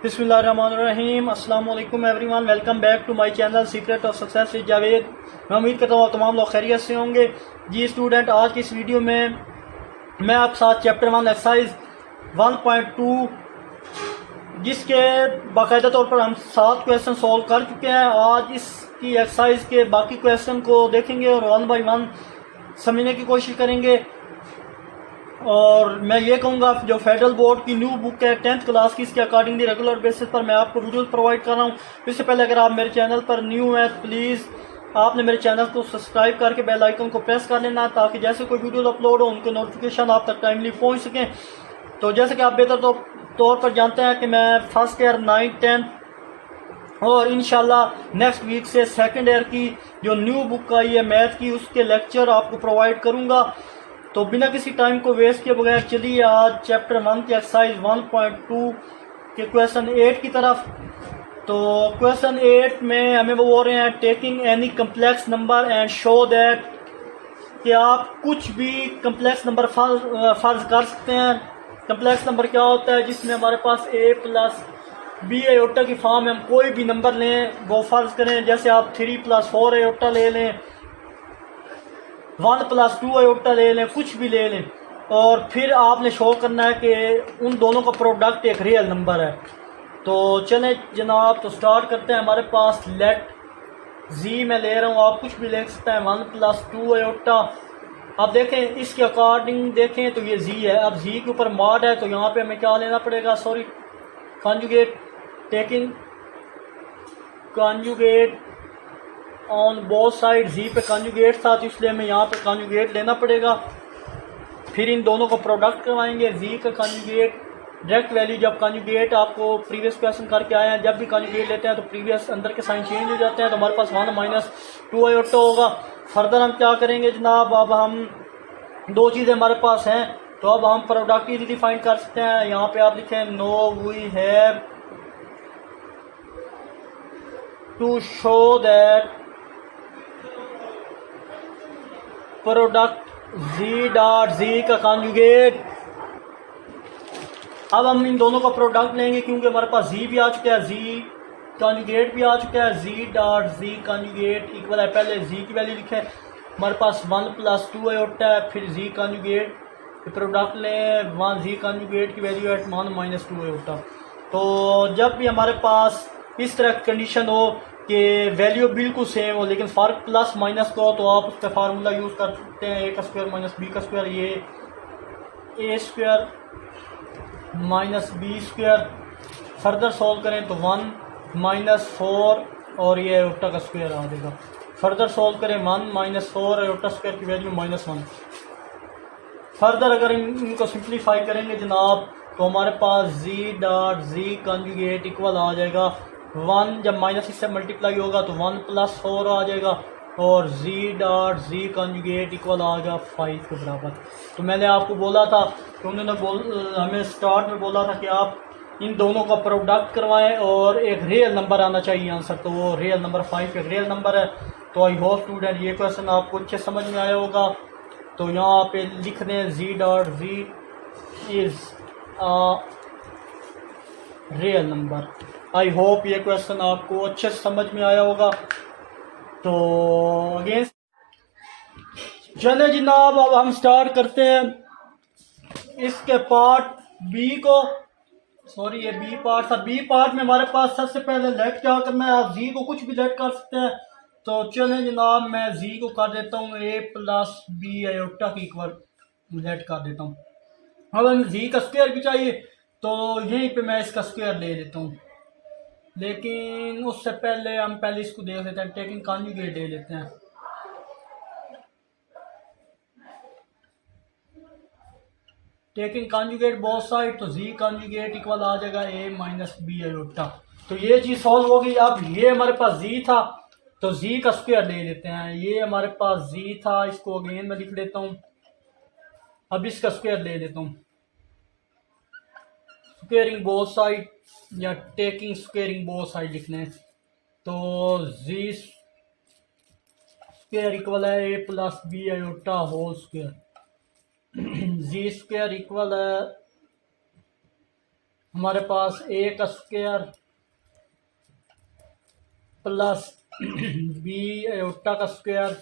बिस्मिल्लाहिर्रहमानिर्रहीम अस्सलाम वालेकुम everyone, welcome back to my channel secret of success with Javed. मैं उम्मीद करता हूँ तमाम लोग खैरियत से होंगे। जी स्टूडेंट, आज की इस वीडियो में मैं आपके साथ चैप्टर 1 एक्सरसाइज 1.2 जिसके बाकायदा तौर पर हम 7 क्वेश्चन सॉल्व कर चुके हैं। आज इसकी एक्सरसाइज के बाकी क्वेश्चन को देखेंगे और 1 बाय 1 समझने की कोशिश करेंगे। और मैं ये कहूँगा, जो फेडरल बोर्ड की न्यू बुक है 10th क्लास की, इसके अकॉर्डिंगली रेगुलर बेसिस पर मैं आपको वीडियोस प्रोवाइड कर रहा हूँ। इससे पहले अगर आप मेरे चैनल पर न्यू हैं तो प्लीज़ आपने मेरे चैनल को सब्सक्राइब करके बेल आइकन को प्रेस कर लेना, ताकि जैसे कोई वीडियो अपलोड हो उनके नोटिफिकेशन आप तक टाइमली पहुँच सकें। तो जैसे कि आप बेहतर तौर पर जानते हैं कि मैं फर्स्ट ईयर 9th 10th और इंशाल्लाह नेक्स्ट वीक से सेकेंड ईयर की जो न्यू बुक आई है मैथ की, उसके लेक्चर आपको प्रोवाइड करूँगा। तो बिना किसी टाइम को वेस्ट किए बगैर चलिए आज चैप्टर 1 की एक्सरसाइज 1.2 के क्वेश्चन 8 की तरफ। तो क्वेश्चन 8 में हमें वो बोल रहे हैं, taking any complex number and show that, कि आप कुछ भी कम्प्लेक्स नंबर फर्ज कर सकते हैं। कम्प्लेक्स नंबर क्या होता है? जिसमें हमारे पास a प्लस बी एयोटा की फॉर्म में हम कोई भी नंबर लें वो फ़र्ज़ करें। जैसे आप 3 + 4 एयोटा ले लें, 1 + 2 एयोटा ले लें, कुछ भी ले लें, और फिर आपने शो करना है कि उन दोनों का प्रोडक्ट एक रियल नंबर है। तो चलें जनाब, तो स्टार्ट करते हैं। हमारे पास लेट जी मैं ले रहा हूँ, आप कुछ भी ले सकते हैं, 1 + 2 एयोटा। अब देखें इसके अकॉर्डिंग देखें तो ये जी है। अब जी के ऊपर मॉड है तो यहाँ पे हमें क्या लेना पड़ेगा? Sorry, conjugate, taking conjugate on both side. Z पे कॉन्जुगेट था तो इसलिए हमें यहाँ पे कॉन्जुगेट लेना पड़ेगा। फिर इन दोनों को प्रोडक्ट करवाएंगे। जी का कॉन्जुगेट डायरेक्ट वैल्यू, जब कॉन्जुगेट आपको प्रीवियस क्वेश्चन करके आए हैं, जब भी कॉन्जुगेट लेते हैं तो प्रीवियस अंदर के साइन चेंज हो जाते हैं। तो हमारे पास 1 - 2 एयोटा होगा। फर्दर हम क्या करेंगे जनाब? अब हम दो चीज़ें हमारे पास हैं तो अब हम प्रोडक्ट इजीली फाइंड कर सकते हैं। यहाँ पे आप लिखें, no we have to show that product g dot g का कॉन्जुगेट। अब हम इन दोनों का प्रोडक्ट लेंगे क्योंकि हमारे पास जी भी आ चुका है, जी कॉन्जुगेट भी आ चुका है। जी डॉट जी कॉन्जुगेट इक्वल है, पहले जी की वैल्यू लिखे, हमारे पास 1 + 2 एयोटा है, फिर जी कॉन्जुगेट प्रोडक्ट लें, 1 जी कॉन्जुगेट की वैल्यू है 1 - 2 एयोटा। तो जब भी हमारे पास इस तरह की कंडीशन हो कि वैल्यू बिल्कुल सेम हो लेकिन फ़र्क प्लस माइनस का हो, तो आप उसका फार्मूला यूज़ कर सकते हैं, a² - b², ये a² - b²। फर्दर सॉल्व करें तो 1 - 4 और ये एयोटा का स्क्वायर आ जाएगा। फर्दर सॉल्व करें 1 - 4 एयोटा स्क्वायर की वैल्यू -1। फर्दर अगर इनको सिंप्लीफाई करेंगे जनाब तो हमारे पास जी डॉट जी कॉन्जुगेट इक्वल आ जाएगा 1, जब माइनस इससे मल्टीप्लाई होगा तो 1 + 4 आ जाएगा, और जी डॉट जी कॉन्जुगेट इक्वल आ जाएगा 5 के बराबर। तो मैंने आपको बोला था कि उन्होंने हमें स्टार्ट में बोला था कि आप इन दोनों का प्रोडक्ट करवाएं और एक रियल नंबर आना चाहिए आंसर। तो वो रियल नंबर 5 एक रियल नंबर है। तो आई होप स्टूडेंट ये क्वेश्चन आपको अच्छे समझ में आया होगा। तो यहाँ पे लिख दें, z dot z is real number. I hope ये क्वेश्चन आपको अच्छे से समझ में आया होगा। तो अगेन चले जनाब, अब हम स्टार्ट करते हैं इसके पार्ट बी को। सॉरी, ये बी पार्ट था। बी पार्ट में हमारे पास सबसे पहले लेट क्या करना है? आप जी को कुछ भी लेट कर सकते हैं। तो चलें जनाब, मैं जी को कर देता हूँ a + b एयोटा की इक्वल लेट कर देता हूँ। अब हमें जी का स्क्वायर भी चाहिए तो यहीं पे मैं इसका स्क्वायर ले लेता हूँ, लेकिन उससे पहले हम इसको देख लेते हैं, टेकिंग कॉन्जुगेट ले लेते हैं। टेकिंग कॉन्जुगेट बोथ साइड, तो जी कॉन्जुगेट इक्वल आ जाएगा a - b एयोटा। तो ये चीज़ सॉल्व हो गई। अब ये हमारे पास जी था तो जी का स्क्वायर ले लेते हैं। ये हमारे पास जी था, इसको अगेन मैं लिख देता हूँ। अब इसका स्क्वायर ले लेता हूँ, स्क्वेयरिंग बोथ साइड या टेकिंग स्क्वेयरिंग बोथ साइड लिखने हैं। तो जी स्क्वायर इक्वल है a + b iota whole square. Ji square equal है हमारे पास ए का स्क्वायर प्लस बी आयोटा का स्क्वायर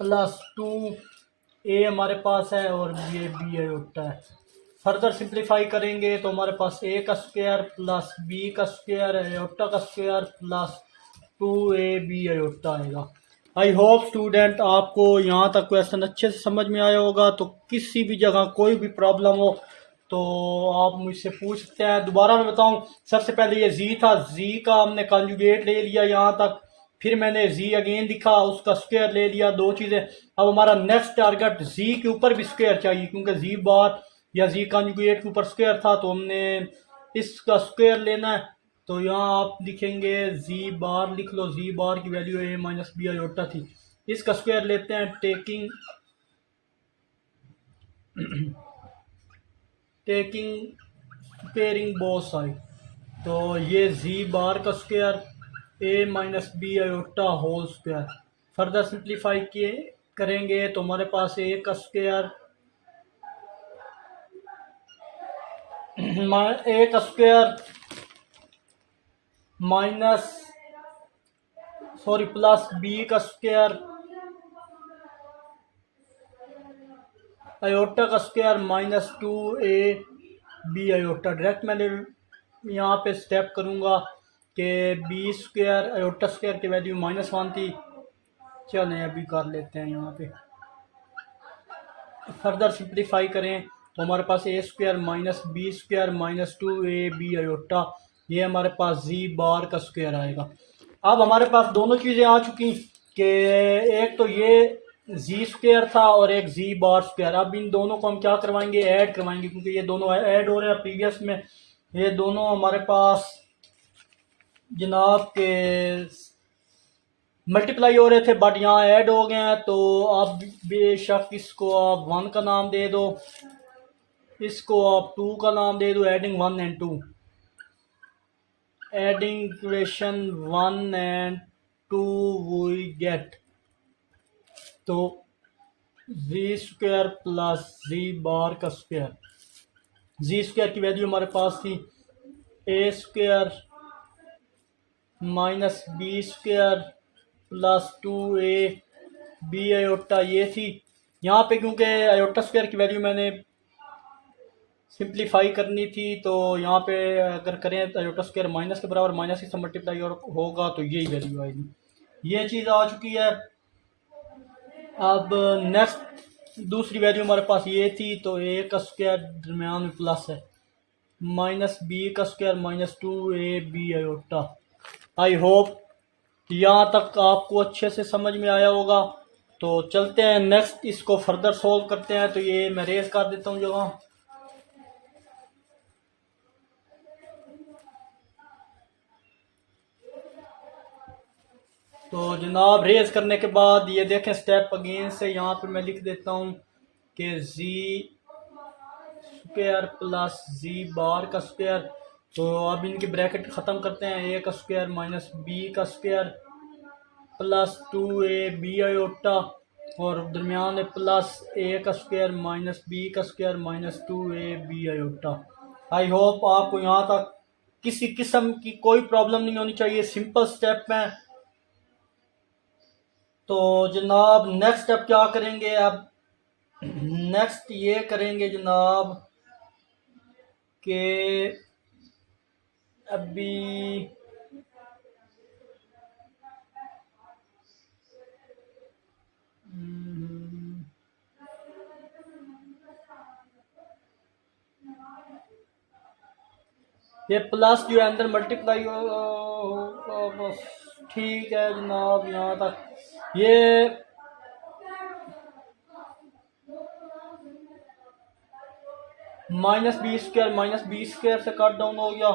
प्लस 2 ए हमारे पास है और ये बी आयोटा है। फर्दर सिंप्लीफाई करेंगे तो हमारे पास ए का स्क्वायर प्लस बी का स्क्वायर आयोटा का स्क्वायर प्लस 2ab आयोटा आएगा। आई होप स्टूडेंट आपको यहाँ तक क्वेश्चन अच्छे से समझ में आया होगा। तो किसी भी जगह कोई भी प्रॉब्लम हो तो आप मुझसे पूछ सकते हैं। दोबारा मैं बताऊँ, सबसे पहले ये जी था, जी का हमने कॉन्जुगेट ले लिया यहाँ तक, फिर मैंने जी अगेन दिखा, उसका स्क्वायर ले लिया, दो चीज़ें। अब हमारा नेक्स्ट टारगेट जी के ऊपर भी स्क्वायर चाहिए, क्योंकि जी बार या जी कॉन्जुगेट के ऊपर स्क्वायर था, तो हमने इसका स्क्वायर लेना है। तो यहाँ आप लिखेंगे जी बार, लिख लो जी बार की वैल्यू ए माइनस बी आयोटा थी, इसका स्क्वायर लेते हैं टेकिंग स्क्वेयरिंग बोथ साइड। तो ये जी बार का square a minus b iota whole square. Further simplify किए करेंगे तो हमारे पास ए का स्क्वायर ए का स्क्वायर माइनस प्लस बी का स्क्वायर आयोटा का square minus 2ab iota. Direct मैंने यहाँ पे स्टेप करूँगा कि बी स्क्वायर आयोटा स्क्वायर की वैल्यू -1 थी। चलें अभी कर लेते हैं यहाँ पे। फर्दर सिंप्लीफाई करें तो हमारे पास a square minus b square minus 2ab iota, ये हमारे पास जी बार का स्क्वायर आएगा। अब हमारे पास दोनों चीज़ें आ चुकी कि एक तो ये जी स्क्वायर था और एक जी बार स्क्वायर। अब इन दोनों को हम क्या करवाएंगे, ऐड करवाएंगे, क्योंकि ये दोनों ऐड हो रहे हैं। प्रीवियस में ये दोनों हमारे पास जनाब के मल्टीप्लाई हो रहे थे, बट यहाँ ऐड हो गए हैं। तो आप बेशक इसको आप 1 का नाम दे दो, इसको आप 2 का नाम दे दो। Adding 1 and 2, adding equation 1 and 2 we get तो जी स्क्वायर प्लस जी बार का स्क्वायर। जी स्क्वायर की वैल्यू हमारे पास थी a square minus b square plus 2ab iota, ये थी। यहाँ पे क्योंकि आयोटा स्क्वायर की वैल्यू मैंने सिंप्लीफाई करनी थी, तो यहाँ पे अगर करें तो आयोटा स्क्वायर माइनस के बराबर, माइनस से मल्टीप्लाई और होगा तो यही वैल्यू आएगी। ये चीज़ आ चुकी है। अब नेक्स्ट दूसरी वैल्यू हमारे पास ये थी, तो ए का स्क्वायर दरम्यान में प्लस है माइनस बी का square minus 2ab iota. I hope यहाँ तक आपको अच्छे से समझ में आया होगा। तो चलते हैं नेक्स्ट, इसको फर्दर सोल्व करते हैं। तो ये मैं रेज कर देता हूँ जगह। तो जनाब रेज करने के बाद ये देखें स्टेप अगेन से यहाँ पे मैं लिख देता हूँ कि जी स्क्वायर प्लस जी बार का स्क्वायर। तो अब इनकी ब्रैकेट ख़त्म करते हैं, ए का स्क्वायर माइनस बी का स्क्वायर प्लस 2ab आयोटा, और दरमियान में प्लस ए का स्क्वायर माइनस बी का square minus 2ab iota. I hope आपको यहाँ तक किसी किस्म की कोई प्रॉब्लम नहीं होनी चाहिए, सिंपल स्टेप में। तो जनाब नेक्स्ट स्टेप क्या करेंगे, अब नेक्स्ट ये करेंगे जनाब कि अभी ये प्लस जो है अंदर मल्टीप्लाई हो, ठीक है जनाब। यहाँ तक ये माइनस बी स्क्वायर से कट डाउन हो गया,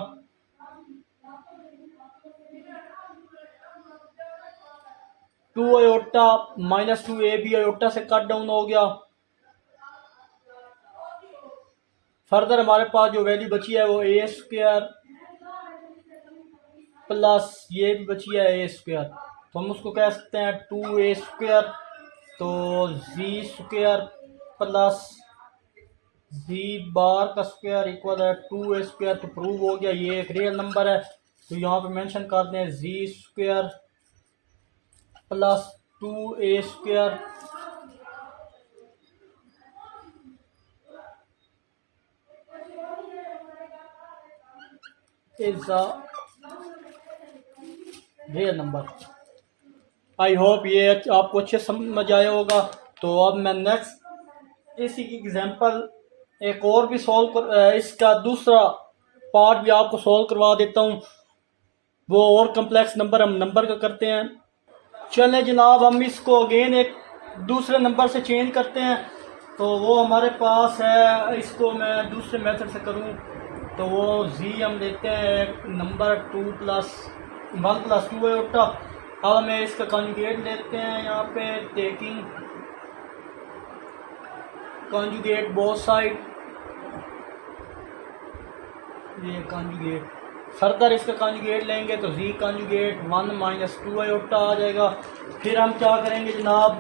two iota minus 2ab iota से कट डाउन हो गया। फर्दर हमारे पास जो वैल्यू बची है वो ए स्क्वायर प्लस ये भी बची है ए स्क्वायर, तो हम उसको कह सकते हैं 2a स्क्वायर। तो जी स्क्वायर प्लस जी बार का स्क्वायर इक्वल है 2a² तो प्रूव हो गया, ये एक रियल नंबर है। तो यहाँ पे मेंशन कर दें z square plus 2a² is a real number. I hope ये आपको अच्छे समझ आया होगा। तो अब मैं नेक्स्ट इसी की एग्जांपल एक और भी इसका दूसरा पार्ट भी आपको सॉल्व करवा देता हूँ। वो और कम्प्लेक्स नंबर हम नंबर का करते हैं। चलें जनाब, हम इसको अगेन एक दूसरे नंबर से चेंज करते हैं। तो वो हमारे पास है, इसको मैं दूसरे मेथड से करूँ तो वो जी हम लेते हैं नंबर 1 + 2 है उल्टा। अब हमें इसका कॉन्जुगेट लेते हैं यहाँ पे, टेकिंग कॉन्जुगेट बोथ साइड, ये कॉन्जुगेट फर्दर इसका कॉन्जुगेट लेंगे तो जी कॉन्जुगेट 1 - 2 आयोटा आ जाएगा। फिर हम क्या करेंगे जनाब,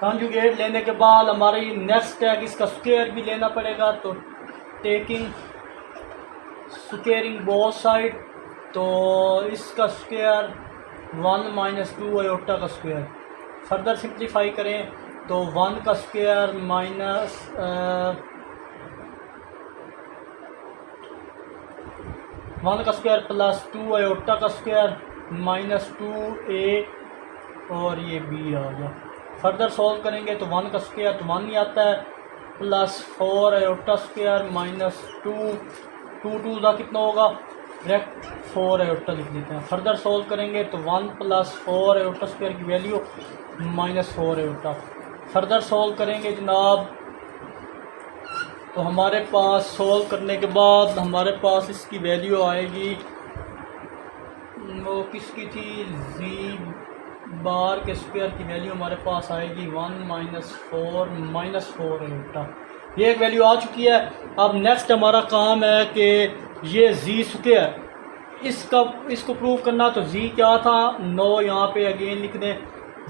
कॉन्जुगेट लेने के बाद हमारी नेक्स्ट स्टेप इसका स्क्वायर भी लेना पड़ेगा। तो टेकिंग स्क्वेयरिंग बोथ साइड, तो इसका स्क्वायर 1 - 2 आयोटा का स्क्वायर। फर्दर सिंप्लीफाई करें तो 1 का स्क्वायर माइनस 1 का स्क्वायर प्लस 2 आयोटा का स्क्वायर -2a और ये b आ गया। फर्दर सॉल्व करेंगे तो 1 का स्क्वायर तो 1 ही आता है, प्लस 4 आयोटा स्क्वायर -2 2 का कितना होगा डायरेक्ट 4 आयोटा लिख देते हैं। फर्दर सॉल्व करेंगे तो 1 + 4 आयोटा स्क्वायर की वैल्यू -4 आयोटा। फर्दर सॉल्व करेंगे जनाब तो हमारे पास सॉल्व करने के बाद हमारे पास इसकी वैल्यू आएगी, वो किसकी थी, जी बार के स्क्वायर की वैल्यू हमारे पास आएगी 1 - 4 आयोटा। ये एक वैल्यू आ चुकी है। अब नेक्स्ट हमारा काम है कि ये जी स्क्वायर इसको प्रूव करना। तो जी क्या था 9, यहाँ पे अगेन लिख दें,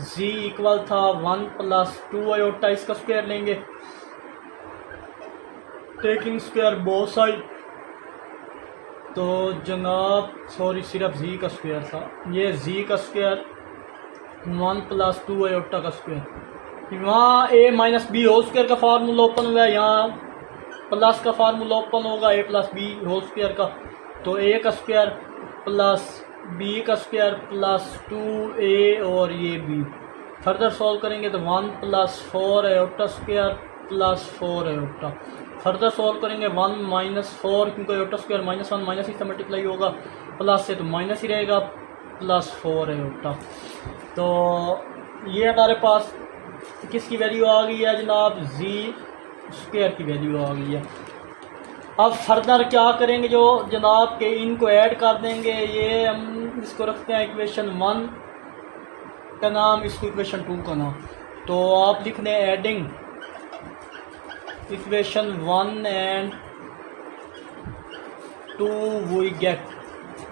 जी इक्वल था 1 + 2 आयोटा, इसका स्क्वायर लेंगे टेकिंग स्क्वायर बोथ साइड। तो जनाब सॉरी सिर्फ जी का स्क्वायर था, ये जी का स्क्वायर 1 + 2 आयोटा का स्क्वायर। वहाँ a - b होल स्क्वायर का फार्मूला ओपन हुआ है, यहाँ प्लस का फार्मूला ओपन होगा a + b होल स्क्वायर का। तो a का स्क्वायर प्लस b का स्क्वायर प्लस 2a और ये b। फर्दर सॉल्व करेंगे तो 1 + 4 iota square plus 4 iota. Further solve करेंगे 1 - 4, क्योंकि आयोटा स्क्वायर -1 माइनस से मल्टीप्लाई होगा, प्लस से तो माइनस ही रहेगा, प्लस 4 आयोटा। तो ये हमारे पास किसकी वैल्यू आ गई है जनाब, जी स्क्वायर की वैल्यू आ गई है। अब फर्दर क्या करेंगे, जो जनाब के इनको ऐड कर देंगे, ये हम इसको रखते हैं इक्वेशन 1 का नाम, इसको इक्वेशन 2 का नाम। तो आप लिख दें adding equation 1 and 2 we get.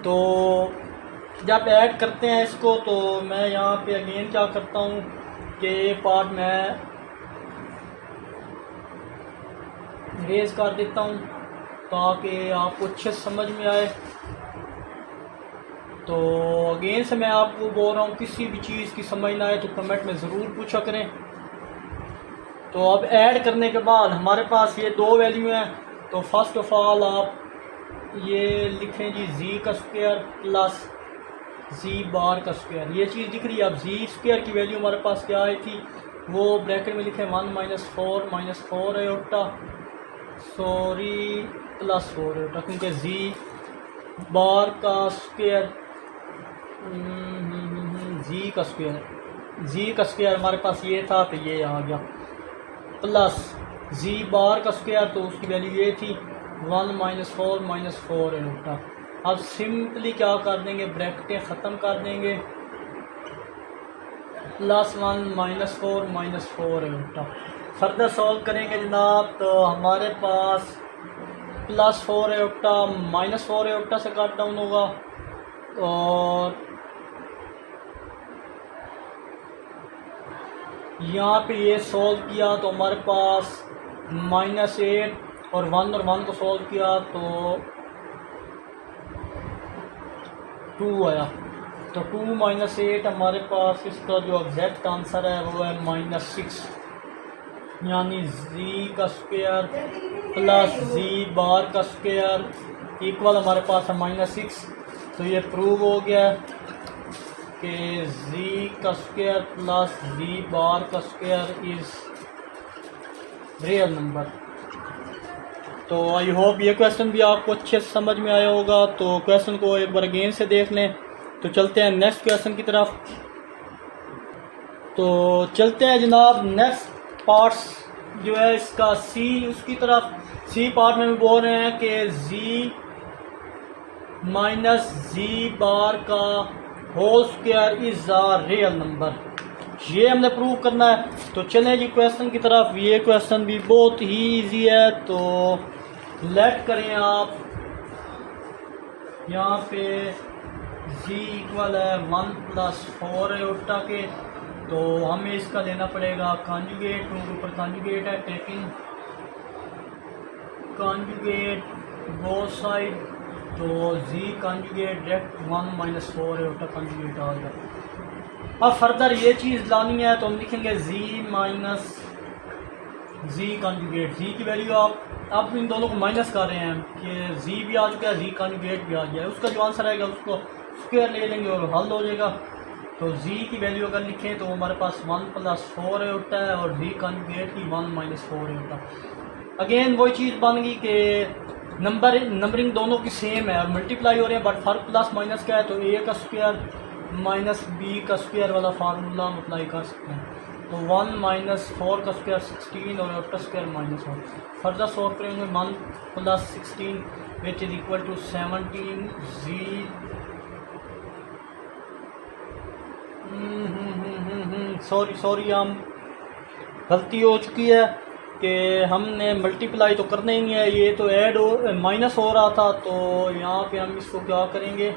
तो जब ऐड करते हैं इसको तो मैं यहाँ पे अगेन क्या करता हूँ कि ये पार्ट मैं रेज कर देता हूँ ताकि आपको अच्छे समझ में आए। तो अगेन से मैं आपको बोल रहा हूँ, किसी भी चीज़ की समझ ना आए तो कमेंट में ज़रूर पूछा करें। तो अब ऐड करने के बाद हमारे पास ये दो वैल्यू हैं। तो फर्स्ट ऑफ ऑल आप ये लिखें जी जी का स्क्वायर प्लस जी बार का स्क्वायर, ये चीज़ दिख रही है। अब जी स्क्वायर की वैल्यू हमारे पास क्या आई थी, वो ब्रैकेट में लिखें 1 - 4 आयोटा, सॉरी प्लस 4 आयोटा, क्योंकि जी बार का स्क्वायर जी का स्क्वायर हमारे पास ये था तो ये आ गया, प्लस जी बार का स्क्वायर तो उसकी वैल्यू ये थी 1 - 4 आयोटा। अब सिंपली क्या कर देंगे, ब्रैकेटें ख़त्म कर देंगे, +1 - 4 आयोटा। फर्दर सॉल्व करेंगे जनाब तो हमारे पास +4 आयोटा -4 आयोटा से कट डाउन होगा और यहाँ पे ये सॉल्व किया तो हमारे पास -8 और 1 को सॉल्व किया तो 2 आया। तो 2 - 8 हमारे पास इसका जो एग्जैक्ट आंसर है वो है -6, यानी z का स्क्वायर प्लस z बार का स्क्वायर इक्वल हमारे पास है -6। तो ये प्रूव हो गया कि z का स्क्वायर प्लस z बार का स्क्वायर इज़ रियल नंबर। तो आई होप ये क्वेश्चन भी आपको अच्छे से समझ में आया होगा। तो क्वेश्चन को एक बार अगेन से देख लें। तो चलते हैं नेक्स्ट क्वेश्चन की तरफ। तो चलते हैं जनाब नेक्स्ट पार्ट्स जो है इसका सी उसकी तरफ। सी पार्ट में भी बोल रहे हैं कि z माइनस z बार का whole square is a real number, ये हमने प्रूव करना है। तो चलें जी क्वेश्चन की तरफ। ये क्वेश्चन भी बहुत ही इजी है। तो लेट करें आप यहाँ पे z इक्वल है 1 + 4 एटा के। तो हमें इसका लेना पड़ेगा कॉन्जुगेट, क्योंकि ऊपर कॉन्जुगेट है, टेकिंग कॉन्जुगेट बोथ साइड। तो z कॉन्जुगेट डायरेक्ट 1 - 4 एटा कॉन्जुगेट आ गया। अब फर्दर ये चीज़ लानी है तो हम लिखेंगे z कॉन्जुगेट। z की वैल्यू आप इन दोनों को माइनस कर रहे हैं कि z भी आ चुका है, z कॉन्जुगेट भी आ गया है। उसका जो आंसर आएगा उसको स्क्वायर ले लेंगे और हल हो जाएगा। तो z की वैल्यू अगर लिखें तो हमारे पास 1 + 4 होता है और z कॉन्जुगेट की 1 - 4 होता है। अगेन वही चीज़ बन गई कि नंबरिंग दोनों की सेम है और मल्टीप्लाई हो रहे हैं, बट फर्क प्लस माइनस क्या है। तो a का स्क्वायर माइनस b का स्क्वायर वाला फार्मूला हम अप्लाई कर सकते हैं। तो 1 - 4 का स्क्वायर 16 और एटा स्क्वायर -1। फर्दर सॉल्व करेंगे 1 + 16 which is equal to 17 z। Sorry हम गलती हो चुकी है कि हमने मल्टीप्लाई तो करना ही नहीं है, ये तो ऐड हो माइनस हो रहा था। तो यहाँ पे हम इसको क्या करेंगे,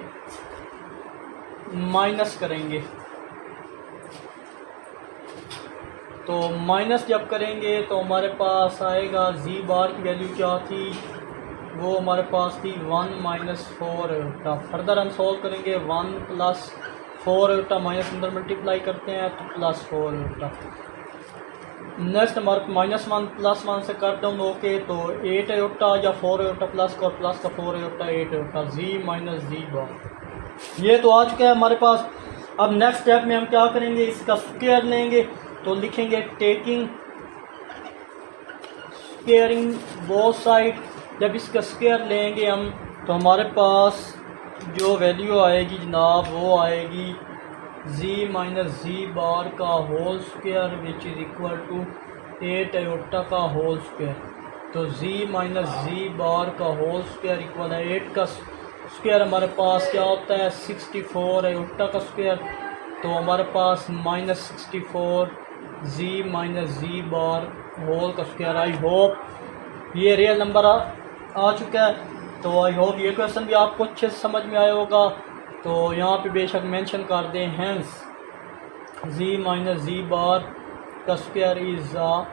माइनस करेंगे। तो माइनस जब करेंगे तो हमारे पास आएगा z बार की वैल्यू क्या थी, वो हमारे पास थी 1 - 4 एटा। फर्दर हम सॉल्व करेंगे 1 + 4 एटा माइनस अंदर मल्टीप्लाई करते हैं तो +4 एटा। नेक्स्ट हमारे -1 + 1 से कट डाउन होके तो 8 एटा या 4 एटा प्लस का 4 एटा 8 एटा z - z बार। ये तो आ चुका है हमारे पास। अब नेक्स्ट स्टेप में हम क्या करेंगे, इसका स्क्वायर लेंगे। तो लिखेंगे टेकिंग स्क्वायरिंग बोथ साइड। जब इसका स्क्वायर लेंगे हम तो हमारे पास जो वैल्यू आएगी जनाब वो आएगी z - z बार का whole square which is equal to 8 eta का होल स्क्वायर। तो z - z बार का होल स्क्वायर इक्वल है 8 का स्क्वायर हमारे पास क्या होता है 64 एटा का स्क्वायर। तो हमारे पास -64 z - z बार होल का स्क्वायर। आई होप ये रियल नंबर आ चुका है। तो आई होप ये क्वेश्चन भी आपको अच्छे से समझ में आया होगा। तो यहाँ पे बेशक मेंशन कर दें हैंस z - z बार का square is a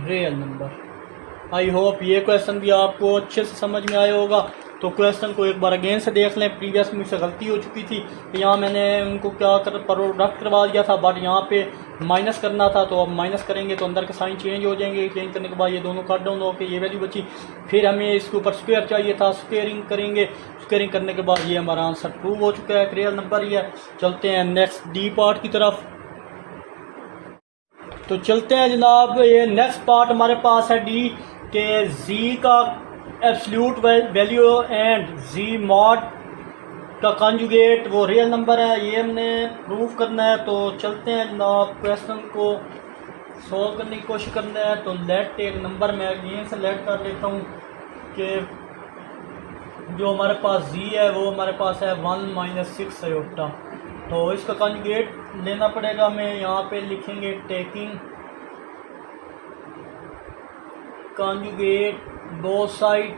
real number. I hope ये क्वेश्चन भी आपको अच्छे से समझ में आया होगा। तो क्वेश्चन को एक बार अगेन से देख लें। प्रीवियस में मुझसे गलती हो चुकी थी कि यहाँ मैंने उनको क्या कर प्रोडक्ट करवा दिया था, बट यहाँ पे माइनस करना था। तो अब माइनस करेंगे तो अंदर के साइन चेंज हो जाएंगे। चेंज करने के बाद ये दोनों कट डाउन होकर ये वैल्यू बची। फिर हमें इसके ऊपर स्क्वायर चाहिए था, स्क्वेयरिंग करेंगे। स्क्वेयरिंग करने के बाद ये हमारा आंसर प्रूव हो चुका है, एक रियल नंबर ही है। चलते हैं नेक्स्ट डी पार्ट की तरफ। तो चलते हैं जनाब, ये नेक्स्ट पार्ट हमारे पास है डी के z का absolute value and z mod का कॉन्जुगेट वो रियल नंबर है, ये हमने प्रूव करना है। तो चलते हैं जनाब, क्वेश्चन को सॉल्व करने की कोशिश करना है। तो लेट एक नंबर मैं अगेन से लेट कर लेता हूँ कि जो हमारे पास z है वो हमारे पास है 1 - 6 एटा। तो इसका कॉन्जुगेट लेना पड़ेगा हमें। यहाँ पे लिखेंगे टेकिंग कॉन्जुगेट बोथ साइड।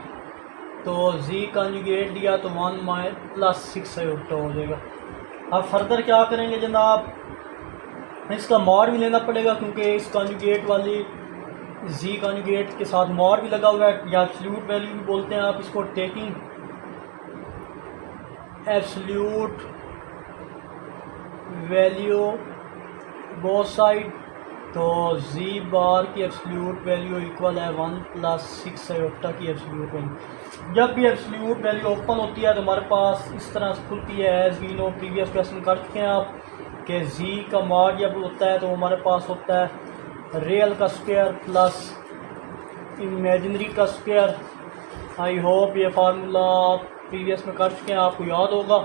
तो z कॉन्जुगेट दिया तो 1 + 6 एटा हो जाएगा। अब फर्दर क्या करेंगे जनाब, इसका मॉड भी लेना पड़ेगा क्योंकि इस कॉन्जुगेट वाली जी कॉन्जुगेट के साथ मॉड भी लगा हुआ है, या एब्सोल्यूट वैल्यू भी बोलते हैं आप इसको, taking absolute value both side, तो जी बार की एब्सोल्यूट वैल्यू इक्वल है 1 + 6 आयोटा की एब्सोल्यूट वैल्यू। जब भी एब्सोल्यूट वैल्यू ओपन होती है तो हमारे पास इस तरह से खुलती है, as we know previous question कर चुके हैं आप कि जी का मॉड जब होता है तो हमारे पास होता है रियल का स्क्वायर प्लस इमेजिनरी का स्क्वायर। आई होप ये फार्मूला प्रीवियस में कर चुके हैं, आपको याद होगा।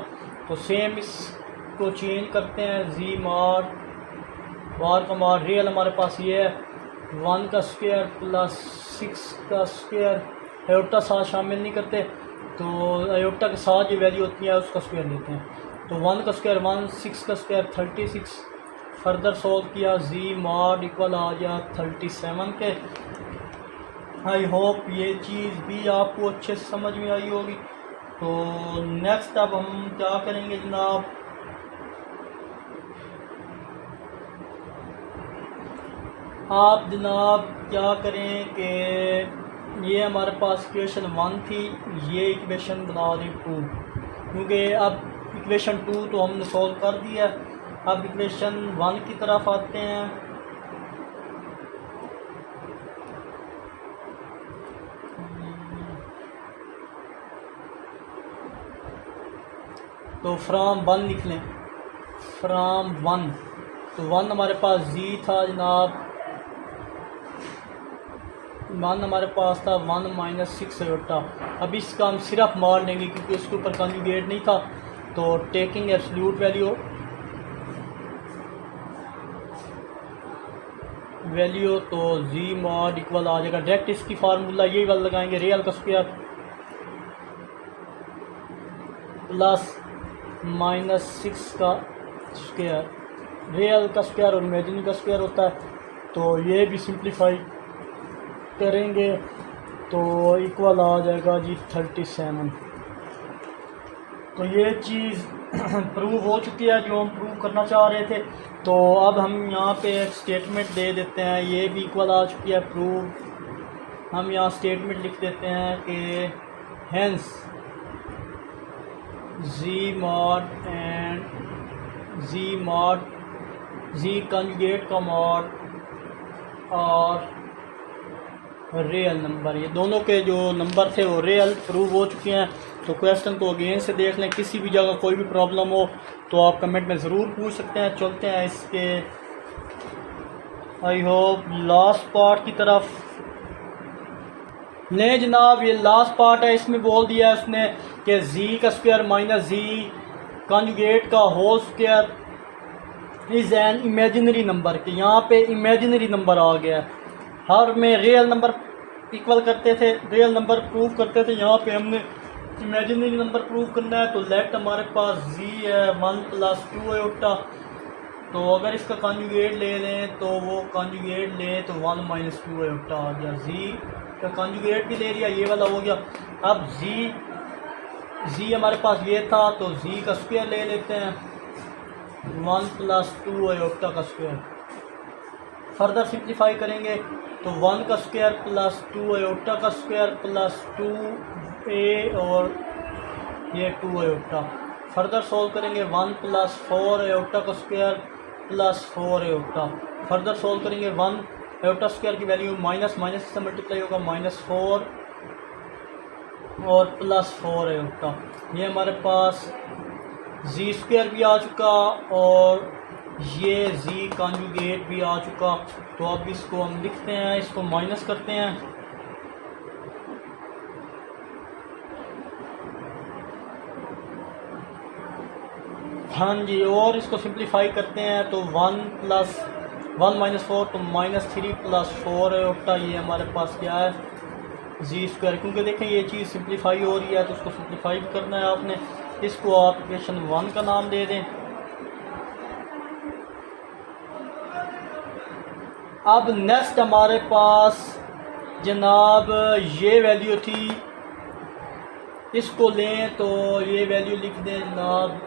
तो सेम इसको चेंज करते हैं, जी मॉड बार का मॉड रियल हमारे पास ये है 1 का स्क्वायर प्लस 6 का स्क्वायर, आयोटा साथ शामिल नहीं करते, तो आयोटा के साथ जो वैल्यू होती है उसका स्क्वायर लेते हैं। तो 1 का स्क्वायर 1, 6 का स्क्वायर 36, फर्दर सोल्व किया, जी मॉड इक्वल आ गया 37 के। आई होप ये चीज़ भी आपको अच्छे से समझ में आई होगी। तो नेक्स्ट अब हम क्या करेंगे जनाब, आप जनाब क्या करें कि ये हमारे पास इक्वेशन 1 थी, ये इक्वेशन बना दें 2, क्योंकि अब इक्वेशन 2 तो हमने सॉल्व कर दिया। अब इक्वेशन 1 की तरफ आते हैं। तो फ्राम 1 लिख लें, फ्राम 1, तो 1 हमारे पास जी था जनाब, 1 हमारे पास था 1 - 6 आयोटा। अब इसका हम सिर्फ मॉड लेंगे क्योंकि उसके ऊपर कॉन्जुगेट नहीं था। तो टेकिंग एब्सोल्यूट वैल्यू तो जी मॉड इक्वल आ जाएगा, डायरेक्ट इसकी फार्मूला यही वाला लगाएंगे, रियल का स्क्वायर प्लस -6 का स्क्वायर, रियल का स्क्वायर और इमेजिनरी का स्क्वायर होता है। तो ये भी सिंप्लीफाई करेंगे तो इक्वल आ जाएगा जी 37। तो ये चीज़ प्रूव हो चुकी है जो हम प्रूव करना चाह रहे थे। तो अब हम यहाँ पे एक स्टेटमेंट दे देते हैं, ये भी इक्वल आ चुकी है प्रूव। हम यहाँ स्टेटमेंट लिख देते हैं कि हेंस जी मॉड जी कॉन्जुगेट का मॉड और रियल नंबर, ये दोनों के जो नंबर थे वो रियल प्रूव हो चुके हैं। तो क्वेश्चन को अगेन से देख लें, किसी भी जगह कोई भी प्रॉब्लम हो तो आप कमेंट में ज़रूर पूछ सकते हैं। चलते हैं इसके आई होप लास्ट पार्ट की तरफ। नहीं जनाब, ये लास्ट पार्ट है, इसमें बोल दिया है उसने कि जी का स्क्वायर माइनस जी कॉन्जुगेट का whole square is an imaginary number, कि यहाँ पे इमेजिनरी नंबर आ गया। हर में रियल नंबर इक्वल करते थे, रियल नंबर प्रूव करते थे, यहाँ पे हमने इमेजिनरी नंबर प्रूव करना है। तो लेट हमारे पास जी है 1 + 2 आयोटा, तो अगर इसका कॉन्जुगेट ले लें तो वो कॉन्जुगेट लें तो 1 - 2 आयोटा आ गया। जी का कॉन्जुगेट भी ले लिया, ये वाला हो गया। अब जी हमारे पास ये था तो जी का स्क्वायर ले लेते हैं, 1 + 2 आयोटा का स्क्वायर। फर्दर सिंप्लीफाई करेंगे तो 1 का स्क्वायर प्लस 2 आयोटा का स्क्वायर प्लस 2a और ये 2 आयोटा। फर्दर सोल्व करेंगे 1 + 4 आयोटा का square plus 4 iota. Further solve करेंगे 1 आयोटा स्क्वायर की वैल्यू माइनस से मल्टीप्लाई होगा, -4 और प्लस 4 आयोटा। ये हमारे पास जी स्क्वायर भी आ चुका और ये जी कॉन्जुगेट भी आ चुका। तो अब इसको हम लिखते हैं, इसको माइनस करते हैं। हाँ जी, और इसको सिंप्लीफाई करते हैं तो 1 + 1 - 4 तो -3 + 4 आयोटा, ये हमारे पास क्या है जी स्क्वायर। क्योंकि देखें ये चीज़ सिंप्लीफाई हो रही है तो उसको सिंप्लीफाई भी करना है आपने। इसको आप इक्वेशन 1 का नाम दे दें। अब नेक्स्ट हमारे पास जनाब ये वैल्यू थी, इसको लें तो ये वैल्यू लिख दें जनाब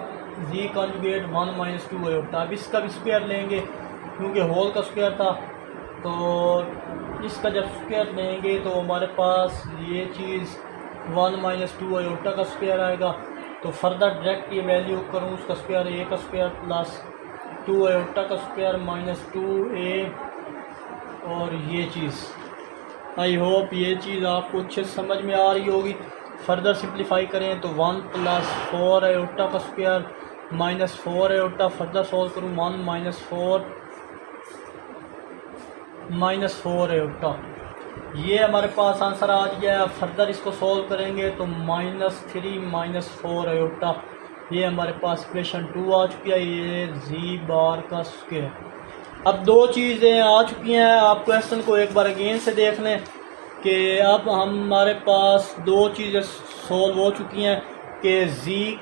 जी कॉन्जुगेट 1 - 2 आयोटा। अब इसका भी स्क्वायर लेंगे क्योंकि होल का स्क्वायर था। तो इसका जब स्क्वायर लेंगे तो हमारे पास ये चीज़ 1 माइनस 2 आयोटा का स्क्वायर आएगा। तो फर्दर डायरेक्ट ये वैल्यू करूँ उसका स्क्वायर ए का स्क्वायर प्लस 2 आयोटा का स्क्वायर माइनस 2a और ये चीज़। आई होप ये चीज़ आपको अच्छे से समझ में आ रही होगी। फर्दर सिंप्लीफाई करें तो 1 प्लस 4 आयोटा का square minus 4 iota. Further solve करूँ 1 माइनस 4 आयोटा। ये हमारे पास आंसर आ गया। फर्दर इसको सॉल्व करेंगे तो -3 माइनस 4 आयोटा। ये हमारे पास इक्वेशन 2 आ चुकी है। ये जी बार का स्क्वायर। अब दो चीज़ें आ चुकी हैं। आप क्वेश्चन को एक बार अगेन से देख लें कि अब हमारे पास दो चीज़ें सॉल्व हो चुकी हैं कि जी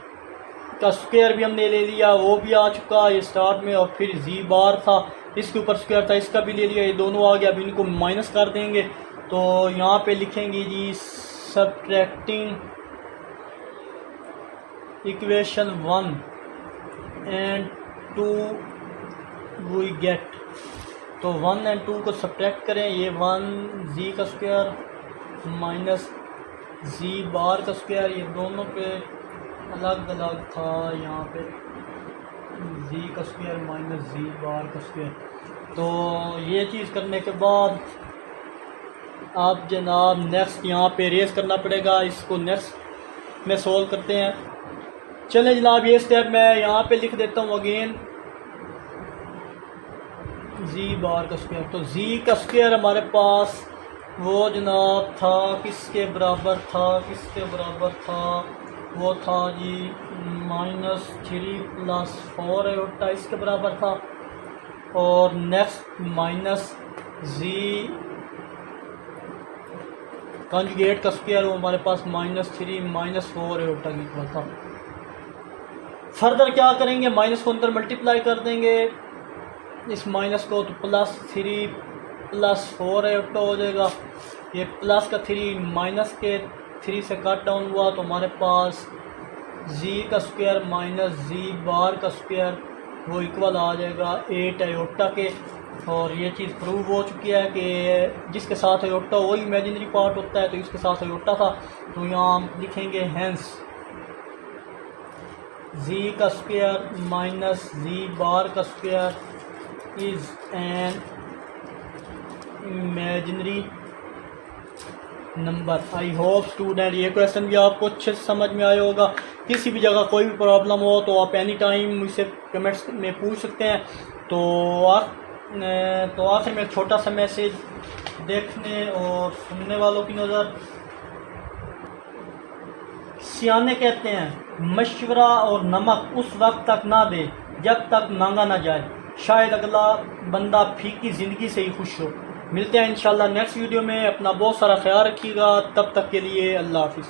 का स्क्वायर भी हमने ले लिया, वो भी आ चुका ये स्टार्ट में, और फिर जी बार था इसके ऊपर स्क्वायर था, इसका भी ले लिया, ये दोनों आ गया। अब इनको माइनस कर देंगे तो यहाँ पे लिखेंगे z subtracting equation 1 and 2 we get. तो 1 और 2 को सब्ट्रैक्ट करें। ये 1 जी का स्क्वायर माइनस जी बार का स्क्वायर, ये दोनों पे अलग अलग था। यहाँ पे जी का स्क्वायर माइनस जी बार का स्क्वायर। तो ये चीज़ करने के बाद आप जनाब नेक्स्ट यहाँ पे रेस करना पड़ेगा। इसको नेक्स्ट में सोल्व करते हैं। चलें जनाब, ये स्टेप मैं यहाँ पे लिख देता हूँ अगेन जी बार का स्क्वायर। तो जी का स्क्वायर हमारे पास वो जनाब था किसके बराबर था, किसके बराबर था, वो था जी -3 प्लस 4 आयोटा इसके बराबर था। और नेक्स्ट माइनस जी कॉन्जुगेट का स्क्वायर वो हमारे पास -3 माइनस 4 आयोटा की इक्वल था। फर्दर क्या करेंगे, माइनस को अंदर मल्टीप्लाई कर देंगे इस माइनस को, तो +3 प्लस 4 आयोटा हो जाएगा। ये प्लस का 3 माइनस के 3 से कट डाउन हुआ तो हमारे पास जी का स्क्वायर माइनस जी बार का स्क्वायर वो इक्वल आ जाएगा 8 आयोटा के। और ये चीज़ प्रूव हो चुकी है कि जिसके साथ आयोटा वही इमेजिनरी पार्ट होता है, तो इसके साथ आयोटा था। तो यहाँ हम लिखेंगे हैंस जी का स्क्वायर माइनस जी बार का square is an imaginary number. I hope student ये क्वेश्चन भी आपको अच्छे से समझ में आया होगा। किसी भी जगह कोई भी प्रॉब्लम हो तो आप एनी टाइम मुझसे कमेंट्स में पूछ सकते हैं। तो आखिर में छोटा सा मैसेज देखने और सुनने वालों की नज़र। सियाने कहते हैं मशवरा और नमक उस वक्त तक ना दे जब तक मांगा ना जाए, शायद अगला बंदा फीकी ज़िंदगी से ही खुश हो। मिलते हैं इंशाल्लाह नेक्स्ट वीडियो में। अपना बहुत सारा ख्याल रखिएगा। तब तक के लिए अल्लाह हाफिज़।